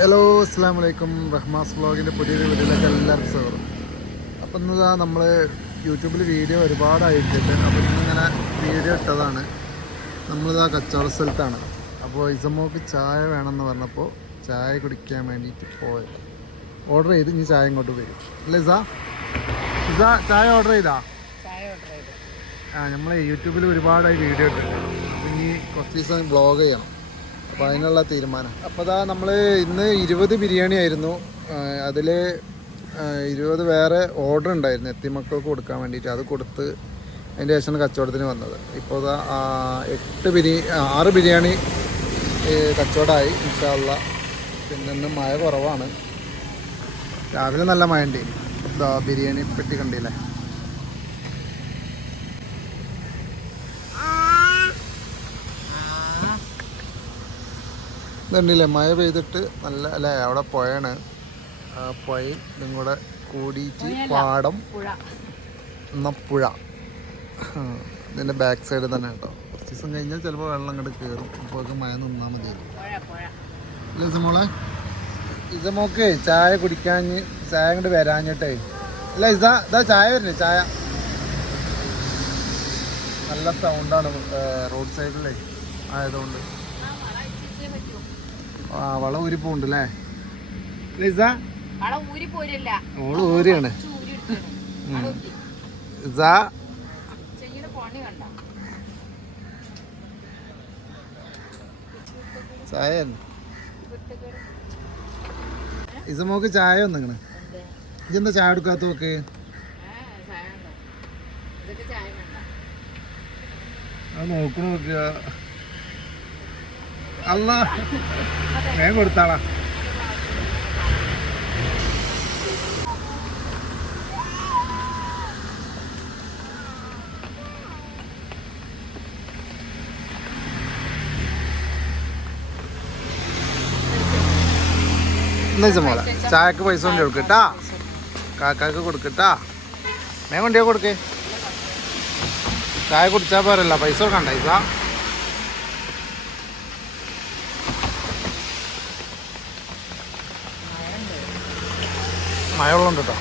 Hello അസ്സാം വലൈക്കും റഹ്മാസ് വ്ളോഗിന്റെ പുതിയൊരു വീഡിയോയിലേക്ക് എല്ലാവർക്കും സ്വാഗതം. അപ്പം ഇന്നതാ നമ്മൾ യൂട്യൂബിൽ വീഡിയോ ഒരുപാടായിട്ടുണ്ട് അപ്പം ഇന്നിങ്ങനെ വീഡിയോ ഇട്ടതാണ്. നമ്മളിതാ കച്ചവട സ്ഥലത്താണ്. അപ്പോൾ ഇസമോക്ക് ചായ വേണമെന്ന് പറഞ്ഞപ്പോൾ ചായ കുടിക്കാൻ വേണ്ടിയിട്ട് പോയത്. ഓർഡർ ചെയ്ത് ഇനി ചായ ഇങ്ങോട്ട് വരും. അല്ലേ ഇസാ? ഇസാ ചായ ഓർഡർ ചെയ്താ? ചായ ഓർഡർ ചെയ്തു. ആ നമ്മൾ യൂട്യൂബിൽ ഒരുപാടായി വീഡിയോ ഇട്ടിട്ടുണ്ട്. അപ്പം ഇനി കുറച്ച് ദിവസം ബ്ലോഗ് ചെയ്യണം. അപ്പോൾ അതിനുള്ള തീരുമാനം. അപ്പോൾ അതാ നമ്മൾ ഇന്ന് ഇരുപത് ബിരിയാണി ആയിരുന്നു. അതിൽ ഇരുപത് വേറെ ഓർഡർ ഉണ്ടായിരുന്നു എത്തിമക്കൾക്ക് കൊടുക്കാൻ വേണ്ടിയിട്ട്. അത് കൊടുത്ത് അതിന്റെ ശേഷമാണ് കച്ചവടത്തിന് വന്നത്. ഇപ്പോൾ എട്ട് ബിരി ആറ് ബിരിയാണി കച്ചവടമായി ഇൻഷാള്ള പിന്നെ മഴ കുറവാണ്. രാവിലെ നല്ല മഴ ഉണ്ട് ബിരിയാണി പെട്ടി കണ്ടില്ലേ? ഇതുണ്ടല്ലേ മഴ പെയ്തിട്ട് നല്ല അല്ലേ അവിടെ പുഴയാണ്. ആ പുഴയും ഇതും കൂടെ കൂടിയിട്ട് പാടം. എന്നാൽ എന്ന പുഴ. ഇതിന്റെ ബാക്ക് സൈഡ് തന്നെ കേട്ടോ. കുറച്ച് ദിവസം കഴിഞ്ഞാൽ ചിലപ്പോൾ വെള്ളം അങ്ങോട്ട് കയറും അപ്പോൾ മഴ നിന്നാൽ മതി പുഴ പുഴ. അല്ലേ ഇസമോളെ ഇസമോക്ക് ചായ കുടിക്കാൻ ചായ അങ്ങോട്ട് വരാഞ്ഞിട്ടേ. അല്ല ഇസ ഇതാ ചായ വരുന്നേ ചായ. നല്ല സൗണ്ടാണ് റോഡ് സൈഡിലേ ആയതുകൊണ്ട്. ആ വളം ഊരി പോണ്ട് അല്ലേ ലിസ? ഓൾ ഊരിയാണ് ചായ ഇസമോക്ക് ചായ വന്നിങ്ങനെ ഇതെന്താ ചായ എടുക്കാത്ത നോക്ക് അത് നോക്കണ നോക്കുക. അല്ല വേഗം കൊടുത്താളാ. മോളെ? ചായക്ക് പൈസ കൊണ്ട് കൊടുക്കട്ടാ കാക്കാക്ക് കൊടുക്കട്ടാ മേ കൊണ്ടിയാ കൊടുക്കേ. ചായ കുടിച്ചാൽ പോരല്ല പൈസ കൊടുക്കണ്ട പൈസ. മഴ ഉള്ളുണ്ട് കേട്ടോ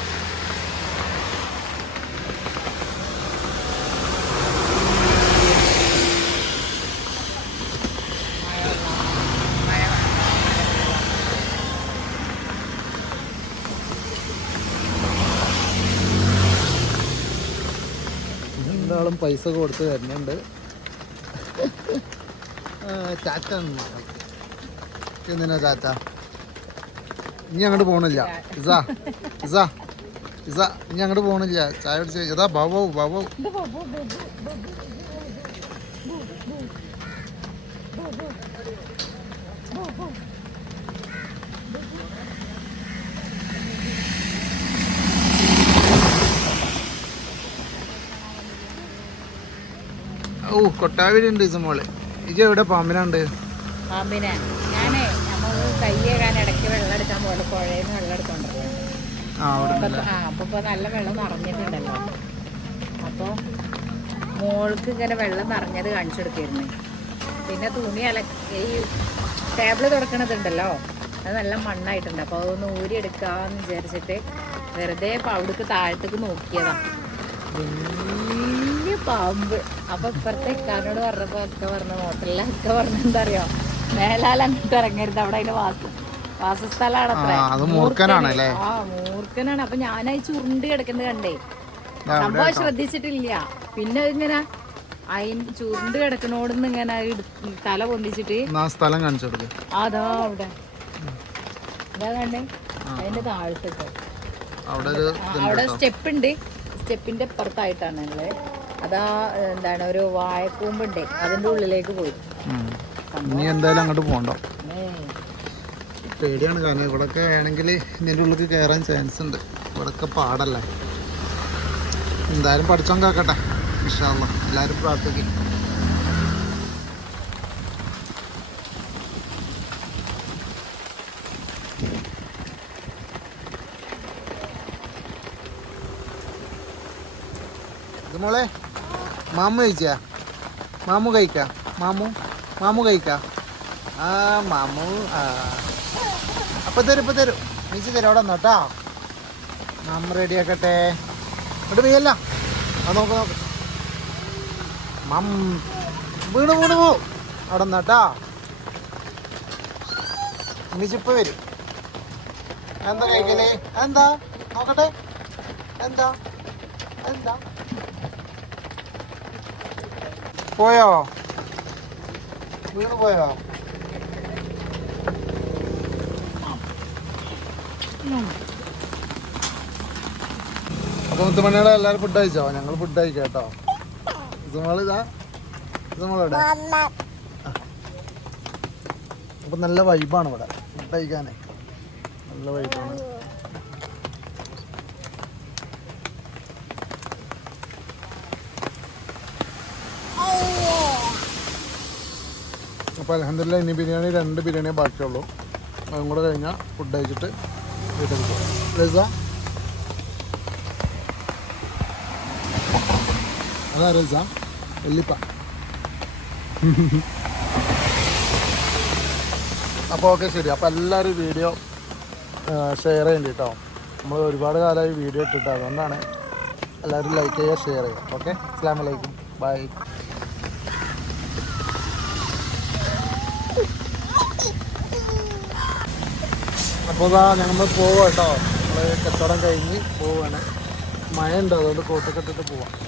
പൈസ കൊടുത്ത് തരുന്നുണ്ട് ചാറ്റ എന്തിനാ ചാച്ച ഇനി അങ്ങോട്ട് പോണില്ല ഇസാ ഇസാ ഇസാ ഇനി അങ്ങോട്ട് പോണില്ല ചായ പിടിച്ച് ഇതാ ബാബു ബാബു ഓ കൊട്ടാവിരി ഉണ്ട് ഇസ മോൾ. ഇജ എവിടെ? പാമ്പിനുണ്ട് പാമ്പിനെ. ഞാനേ നമ്മൾ കൈ പോലെ പുഴയിൽ നിന്ന് വെള്ളം എടുത്തോണ്ടല്ലോ? ആ അപ്പൊ ഇപ്പൊ നല്ല വെള്ളം നിറഞ്ഞിട്ടുണ്ടല്ലോ. അപ്പൊ മോൾക്ക് ഇങ്ങനെ വെള്ളം നിറഞ്ഞത് കാണിച്ചു കൊടുക്കായിരുന്നു പിന്നെ തുണി അല ഈ ടേബിൾ തുറക്കണതുണ്ടല്ലോ? അത് നല്ല മണ്ണായിട്ടുണ്ട്. അപ്പൊ അതൊന്ന് ഊരി എടുക്കാന്ന് വിചാരിച്ചിട്ട് വെറുതെ അവിടേക്ക് താഴത്തേക്ക് നോക്കിയതാ. വലിയ പാമ്പ്. അപ്പൊ ഇപ്പുറത്തെ ഇക്കാനോട് പറഞ്ഞപ്പോ ഒക്കെ പറഞ്ഞ ഹോട്ടലിലെ ഒക്കെ പറഞ്ഞ അറിയോ? മേലാൽ അങ്ങോട്ട് ഇറങ്ങരുത്. അവിടെ അതിന്റെ വാസ ആ, അത് മൂർഖനാണ് അല്ലേ? ആ മൂർഖനാണ്. അപ്പൊ ഞാനായി ചുരുണ്ട് കിടക്കുന്നത് കണ്ടേ. സംഭവം ശ്രദ്ധിച്ചിട്ടില്ല. പിന്നെ ഇങ്ങനെ അയിൻ ചുരുണ്ട് കിടക്കണോടുന്ന് ഇങ്ങനെ തല പൊന്തിച്ചിട്ട് സ്ഥലം കാണിച്ചു കൊടുക്ക് അതാ അവിടെ. ഇതാ കണ്ടേ? അതിന്റെ താഴത്തേക്ക് അവിടെ അവിടെ സ്റ്റെപ്പ് ഉണ്ട് സ്റ്റെപ്പിന്റെ പുറത്തായിട്ടാണ് ഞങ്ങൾ. അതാ എന്താണ് ഒരു വാഴക്കൂമ്പുണ്ട് അതിന്റെ ഉള്ളിലേക്ക് പോയി. നീ എന്തായാലും അങ്ങോട്ട് പോകണ്ടോ. പേടിയാണ് കാരണം ഇവിടൊക്കെ വേണമെങ്കിൽ ഇതിന്റെ ഉള്ളിൽ കയറാൻ ചാൻസ് ഉണ്ട്. ഇവിടൊക്കെ പാടല്ലേ? എന്തായാലും പഠിച്ചോൻ കാക്കട്ടെ. ഇഷ്ടമല്ല എല്ലാവരും പ്രാർത്ഥിക്കും. മോളെ മാമു കഴിച്ചാ? മാമു കഴിക്കാം? മാമു? മാമു കഴിക്കാം? ആ മാമു ആ. അപ്പം തരും ഇപ്പം തരും. മീശ തരും അവിടെ നട്ടാ നമ്മ റെഡി ആക്കട്ടെ. ഇവിടെ മീയല്ല അത് നോക്ക് നോക്ക്. മം. വീണ് വീണ് പോ അവിടെ നിന്നോട്ടാ മീശിപ്പ വരും. എന്താ കഴിക്കലേ? എന്താ? നോക്കട്ടെ. എന്താ? എന്താ? പോയോ? വീണ് പോയോ? അപ്പൊ മുത്തുമണിയുടെ എല്ലാരും ഫുഡ് കഴിച്ചോ? ഞങ്ങൾ ഫുഡ് കഴിക്കാം കേട്ടോ. ഇത്. അപ്പൊ നല്ല വൈബാണ് ഇവിടെ ഫുഡ് കഴിക്കാനേ. നല്ല വൈബാണ് അപ്പോൾ അലഹമില്ല ഇനി ബിരിയാണി രണ്ട് ബിരിയാണിയെ ബാക്കിയുള്ളൂ. അതും കൂടെ കഴിഞ്ഞാൽ ഫുഡ് കഴിച്ചിട്ട് വീട്ടിൽ ലളിത അതാ വെല്ലിപ്പ. അപ്പോൾ ഓക്കെ ശരി. അപ്പോൾ എല്ലാവരും വീഡിയോ ഷെയർ ചെയ്യേണ്ടി കേട്ടോ നമ്മൾ ഒരുപാട് കാലമായി വീഡിയോ ഇട്ടിട്ട്. അതുകൊണ്ടാണ് എല്ലാവരും ലൈക്ക് ചെയ്യുക ഷെയർ ചെയ്യുക. ഓക്കെ? അസ്സാം വലൈക്കും ബൈ അപ്പോൾ ഇതാ ഞങ്ങൾ പോവാം കേട്ടോ. നമ്മൾ കച്ചവടം കഴിഞ്ഞ് പോവാണ്. മഴ അതുകൊണ്ട് കോട്ടൊക്കെ ഇട്ടിട്ട് പോവാം.